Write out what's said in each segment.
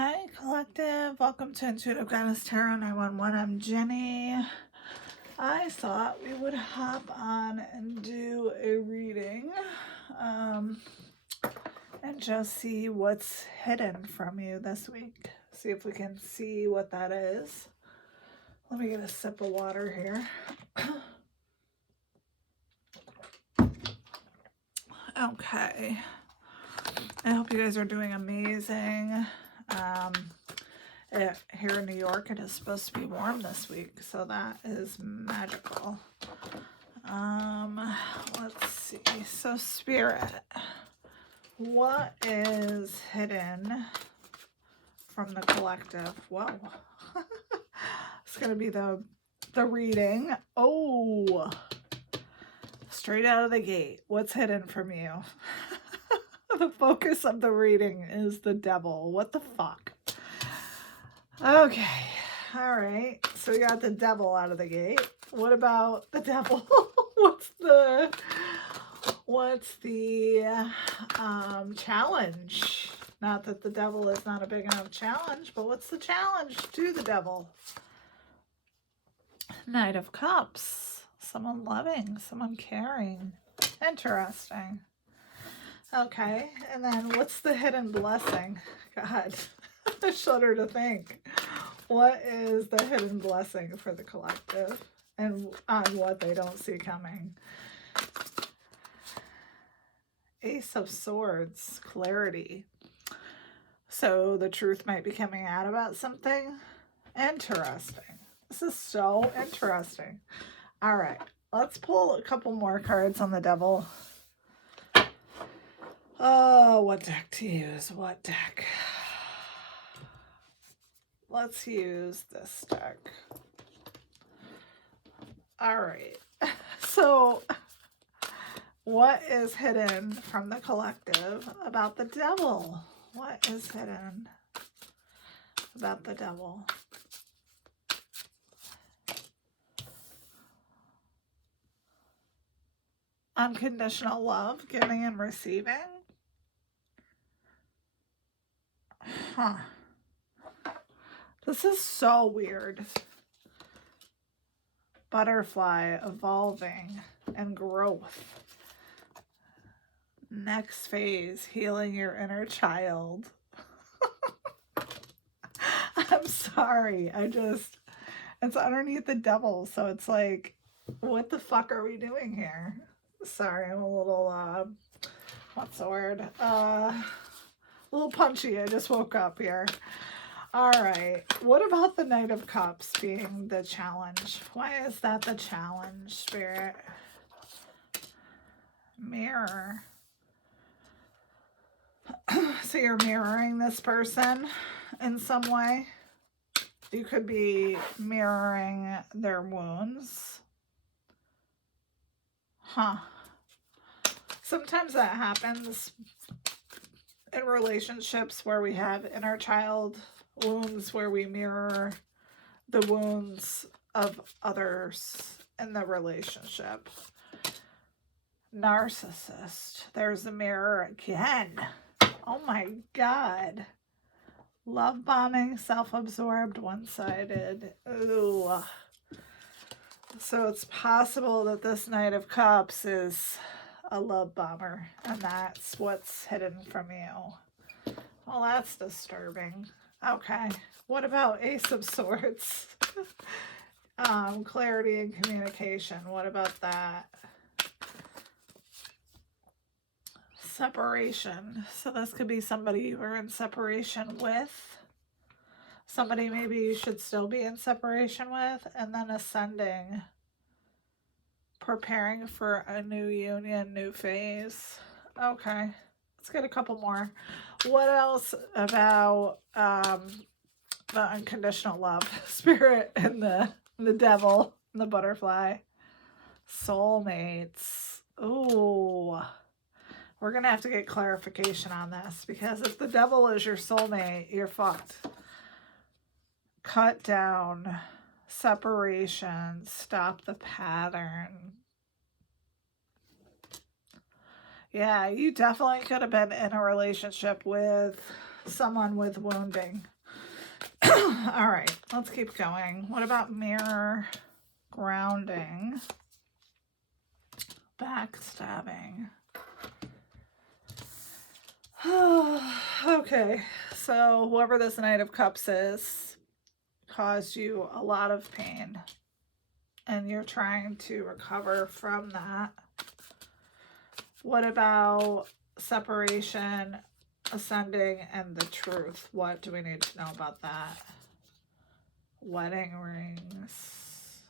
Hi, Collective. Welcome to Intuitive Guidance Tarot 911. I'm Jenny. I thought we would hop on and do a reading and just see what's hidden from you this week. See if we can see what that is. Let me get a sip of water here. Okay. I hope you guys are doing amazing. Here in New York, it is supposed to be warm this week, so that is magical. Let's see. So, Spirit, what is hidden from the collective? Whoa. It's going to be the reading. Oh, straight out of the gate. What's hidden from you? The focus of the reading is the devil. What the fuck? Okay. All right. So we got the devil out of the gate. What about the devil? What's the challenge? Not that the devil is not a big enough challenge, but what's the challenge to the devil? Knight of Cups. Someone loving, someone caring. Interesting. Okay, and then what's the hidden blessing? God, I shudder to think. What is the hidden blessing for the collective and on what they don't see coming? Ace of Swords, clarity. So the truth might be coming out about something. Interesting. This is so interesting. All right, let's pull a couple more cards on the devil. Oh, what deck to use? What deck? Let's use this deck. All right. So, what is hidden from the collective about the devil? What is hidden about the devil? Unconditional love, giving and receiving. Huh. This is so weird. Butterfly, evolving, and growth. Next phase, healing your inner child. I'm sorry. It's underneath the devil. So it's like, what the fuck are we doing here? Sorry, I'm a little, what's the word? A little punchy. I just woke up here. All right. What about the Knight of Cups being the challenge? Why is that the challenge, Spirit? Mirror. So you're mirroring this person in some way. You could be mirroring their wounds. Huh. Sometimes that happens in relationships where we have inner child wounds, where we mirror the wounds of others in the relationship. Narcissist. There's a mirror again. Oh my God. Love bombing, self-absorbed, one-sided. Ooh. So it's possible that this Knight of Cups is a love bomber, and that's what's hidden from you. Well, that's disturbing. Okay. What about Ace of Swords? Clarity and communication. What about that? Separation. So this could be somebody you were in separation with. Somebody maybe you should still be in separation with. And then ascending. Preparing for a new union, new phase. Okay. Let's get a couple more. What else about the unconditional love, Spirit, and the devil, and the butterfly? Soulmates. Ooh. We're going to have to get clarification on this, because if the devil is your soulmate, you're fucked. Cut down, separation, stop the pattern. Yeah, you definitely could have been in a relationship with someone with wounding. All right, let's keep going. What about mirror, grounding, backstabbing? Okay, so whoever this Knight of Cups is caused you a lot of pain, and you're trying to recover from that. What about separation, ascending, and the truth? What do we need to know about that? Wedding rings,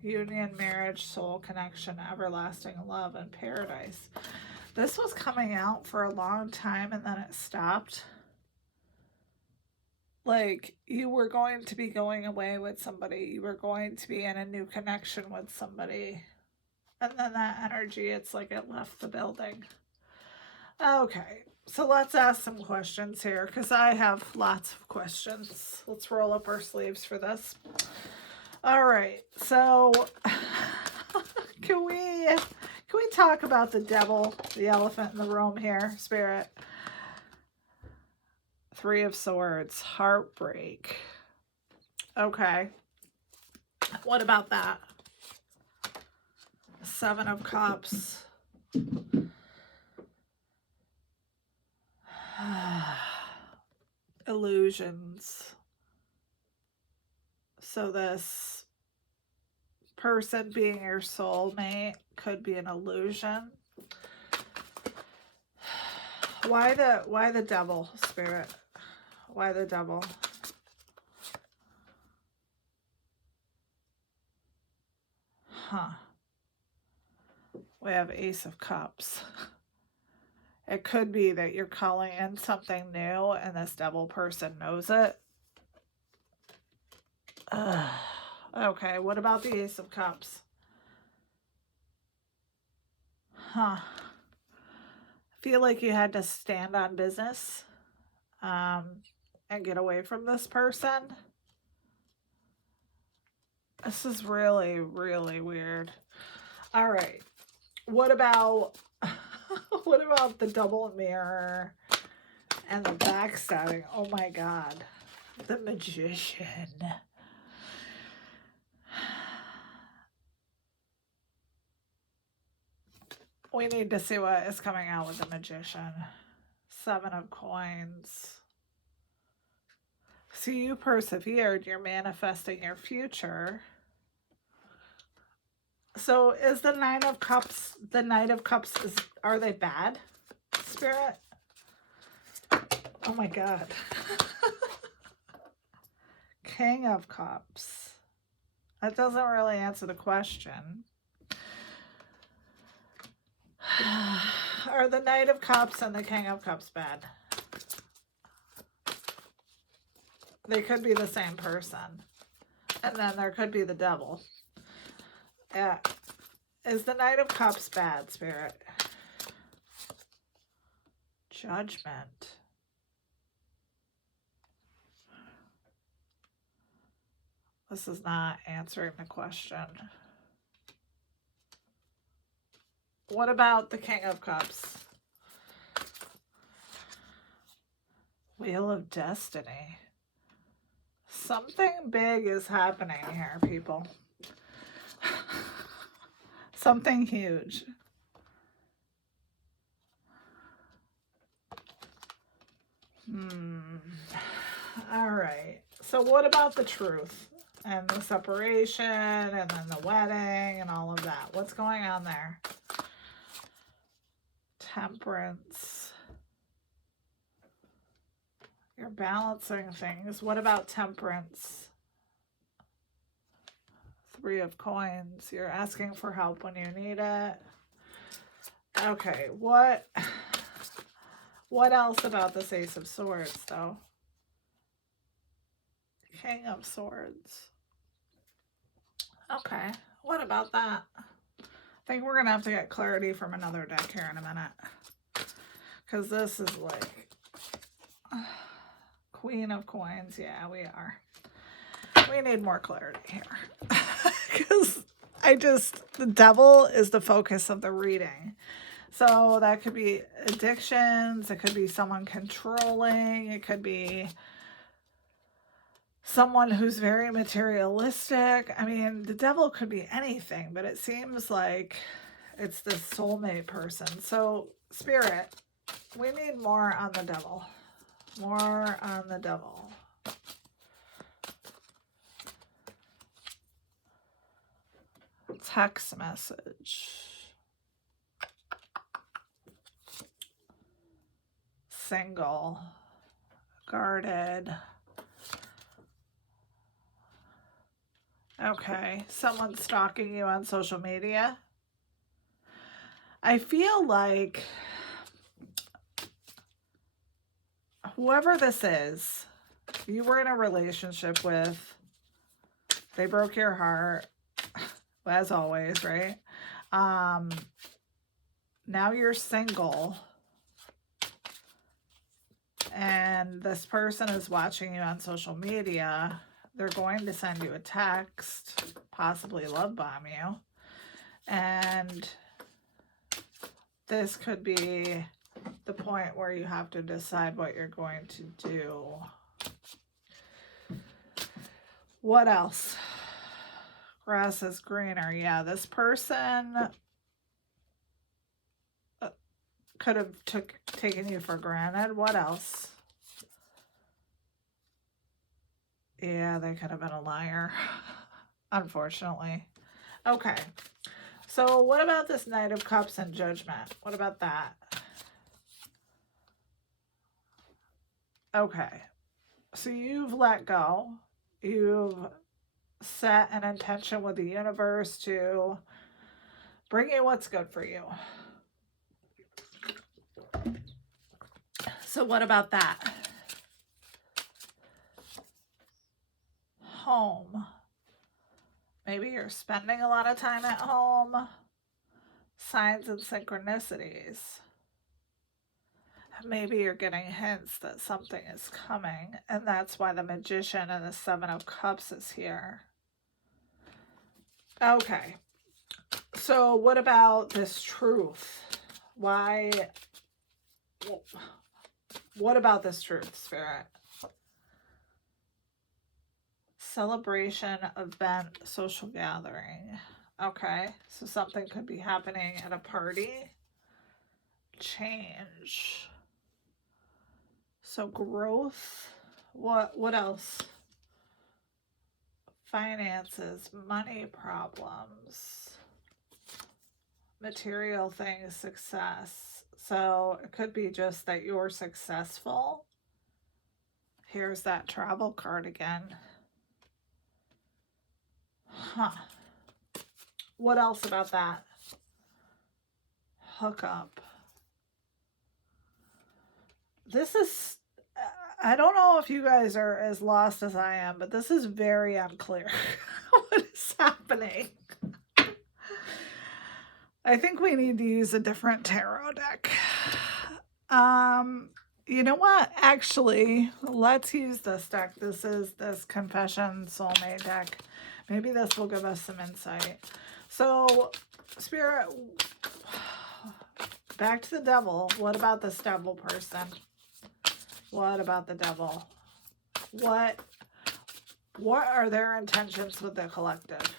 union, marriage, soul connection, everlasting love, and paradise. This was coming out for a long time and then it stopped. Like, you were going to be going away with somebody. You were going to be in a new connection with somebody. And then that energy, it's like it left the building. Okay, so let's ask some questions here because I have lots of questions. Let's roll up our sleeves for this. All right, so can we talk about the devil, the elephant in the room here, Spirit? 3 of Swords, heartbreak. Okay, what about that? 7 of Cups. Illusions. So this person being your soulmate could be an illusion. Why the devil, Spirit? Why the devil? Huh. We have Ace of Cups. It could be that you're calling in something new and this devil person knows it. Okay, what about the Ace of Cups? Huh. Feel like you had to stand on business and get away from this person. This is really, really weird. All right. What about what about the double mirror and the backstabbing? Oh my God. The Magician. We need to see what is coming out with the Magician. 7 of Coins. So you persevered. You're manifesting your future. So is the Nine of Cups, the Knight of Cups, are they bad, Spirit? Oh my God. King of Cups. That doesn't really answer the question. Are the Knight of Cups and the King of Cups bad? They could be the same person. And then there could be the devil. Yeah. Is the Knight of Cups bad, Spirit? Judgment. This is not answering the question. What about the King of Cups? Wheel of Destiny. Something big is happening here, people. Something huge. All right. So what about the truth and the separation and then the wedding and all of that? What's going on there? Temperance. You're balancing things. What about temperance? 3 of Coins. You're asking for help when you need it. Okay, what else about this Ace of Swords, though? King of Swords. Okay, what about that? I think we're going to have to get clarity from another deck here in a minute. Because this is like... Queen of Coins. Yeah, we are. We need more clarity here. Because the devil is the focus of the reading. So that could be addictions. It could be someone controlling. It could be someone who's very materialistic. I mean, the devil could be anything, but it seems like it's the soulmate person. So, Spirit, we need more on the devil. More on the devil. Text message. Single. Guarded. Okay. Someone stalking you on social media. I feel like whoever this is, you were in a relationship with, they broke your heart, as always, right? Now you're single, and this person is watching you on social media. They're going to send you a text, possibly love bomb you, and this could be the point where you have to decide what you're going to do. What else? Grass is greener. Yeah, this person could have taken you for granted. What else? Yeah, they could have been a liar, unfortunately. Okay, so what about this Knight of Cups and Judgment? What about that? Okay, so you've let go. You've set an intention with the universe to bring you what's good for you. So what about that? Home. Maybe you're spending a lot of time at home. Signs and synchronicities. Maybe you're getting hints that something is coming, and that's why the Magician and the Seven of Cups is here. Okay. So what about this truth? Why? What about this truth, Spirit? Celebration, event, social gathering. Okay, so something could be happening at a party. Change. So growth. What else? Finances, money problems, material things, success. So it could be just that you're successful. Here's that travel card again. Huh. What else about that? Hookup. This is, I don't know if you guys are as lost as I am, but this is very unclear. What is happening? I think we need to use a different tarot deck. You know what? Actually, let's use this deck. This is this Confession Soulmate deck. Maybe this will give us some insight. So, Spirit, back to the devil. What about this devil person? What about the devil? What are their intentions with the collective?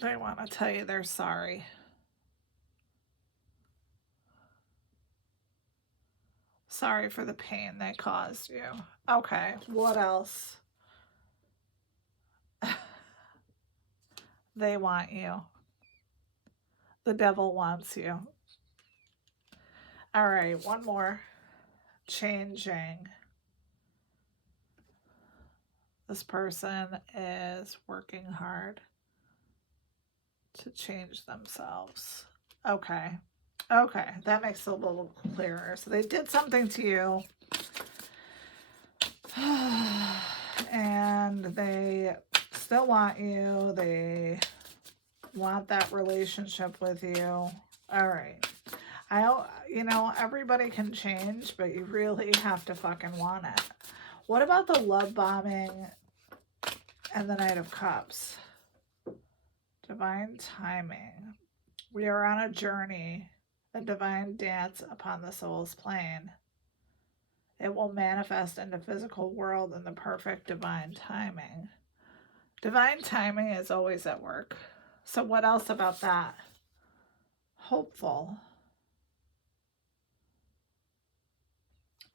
They want to tell you they're sorry. Sorry for the pain they caused you. Okay, what else? They want you. The devil wants you. All right, one more. Changing. This person is working hard to change themselves. Okay. Okay, that makes it a little clearer. So they did something to you. And they still want you. They want that relationship with you. All right. Everybody can change, but you really have to fucking want it. What about the love bombing and the Knight of Cups? Divine timing. We are on a journey, a divine dance upon the soul's plane. It will manifest in the physical world in the perfect divine timing. Divine timing is always at work. So what else about that? Hopeful.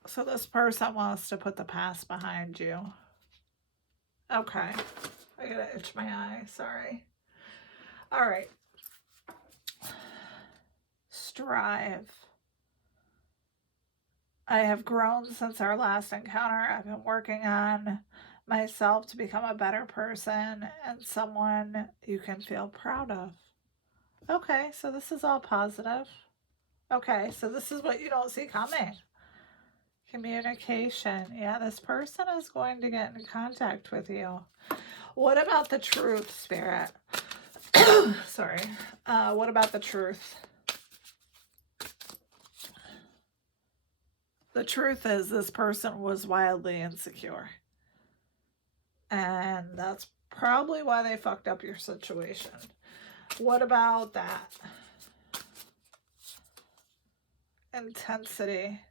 So this person wants to put the past behind you. Okay. I gotta itch my eye. Sorry. All right. Strive. I have grown since our last encounter. I've been working on myself to become a better person and someone you can feel proud of. Okay, so this is all positive. Okay, so this is what you don't see coming. Communication. Yeah, this person is going to get in contact with you. What about the truth, Spirit? Sorry. What about the truth? The truth is this person was wildly insecure. And that's probably why they fucked up your situation. What about that? Intensity.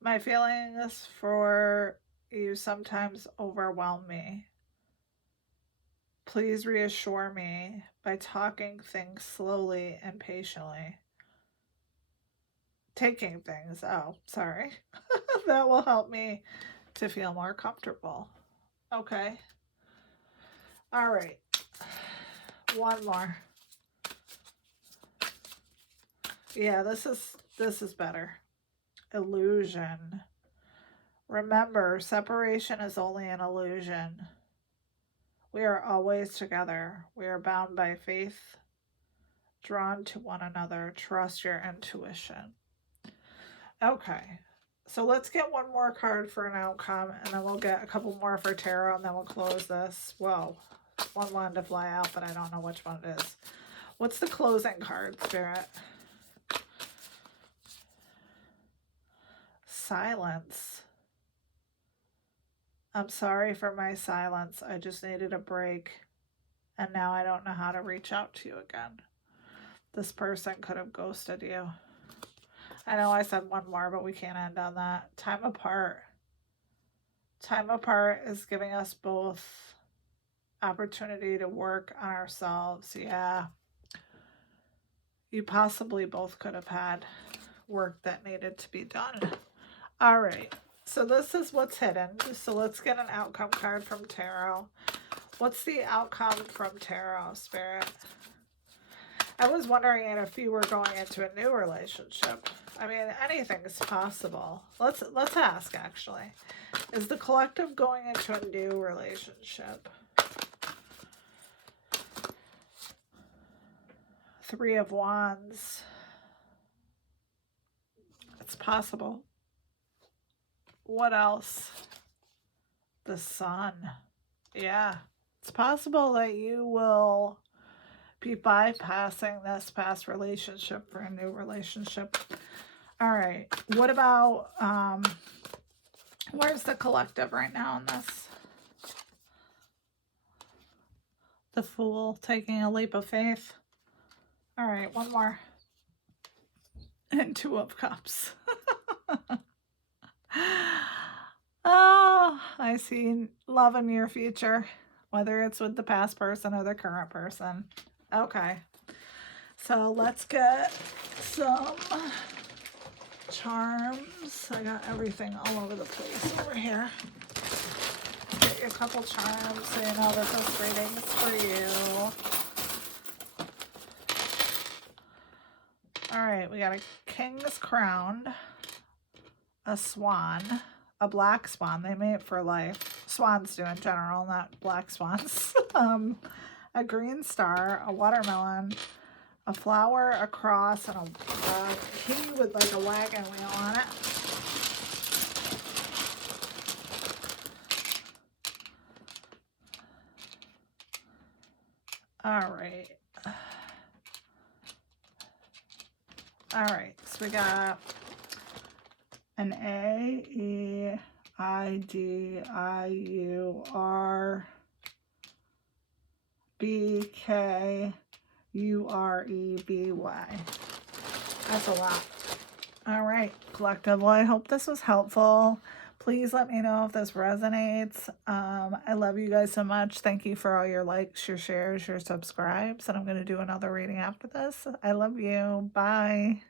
My feelings for you sometimes overwhelm me. Please reassure me by talking things slowly and patiently. Taking things, oh, sorry. That will help me to feel more comfortable. Okay. All right. One more. Yeah, this is better. Illusion. Remember, separation is only an illusion. We are always together. We are bound by faith, drawn to one another. Trust your intuition. Okay. So let's get one more card for an outcome, and then we'll get a couple more for tarot, and then we'll close this. Whoa. One wanted to fly out, but I don't know which one it is. What's the closing card, Spirit? Silence. I'm sorry for my silence. I just needed a break. And now I don't know how to reach out to you again. This person could have ghosted you. I know I said one more, but we can't end on that. Time apart. Time apart is giving us both opportunity to work on ourselves. Yeah. You possibly both could have had work that needed to be done. All right. So this is what's hidden. So let's get an outcome card from tarot. What's the outcome from tarot, Spirit? I was wondering if you were going into a new relationship. I mean, anything's possible. Let's ask, actually. Is the collective going into a new relationship? Three of Wands. It's possible. What else? The Sun. Yeah. It's possible that you will be bypassing this past relationship for a new relationship. All right. What about, where's the collective right now in this? The Fool, taking a leap of faith. All right, one more. And Two of Cups. Oh, I see love in your future, whether it's with the past person or the current person. Okay, so let's get some charms. I got everything all over the place over here. Get you a couple charms so you know that this reading is for you. All right, we got a King's Crown, a Swan, a Black Swan. They mate for life. Swans do in general, not black swans. A green star, a watermelon, a flower, a cross, and a kitty with like a wagon wheel on it. All right. All right, so we got an A, E, I, D, I, U, R, BKUREBY. That's a lot. All right, collective. Well, I hope this was helpful. Please let me know if this resonates. I love you guys so much. Thank you for all your likes, your shares, your subscribes. And I'm going to do another reading after this. I love you. Bye.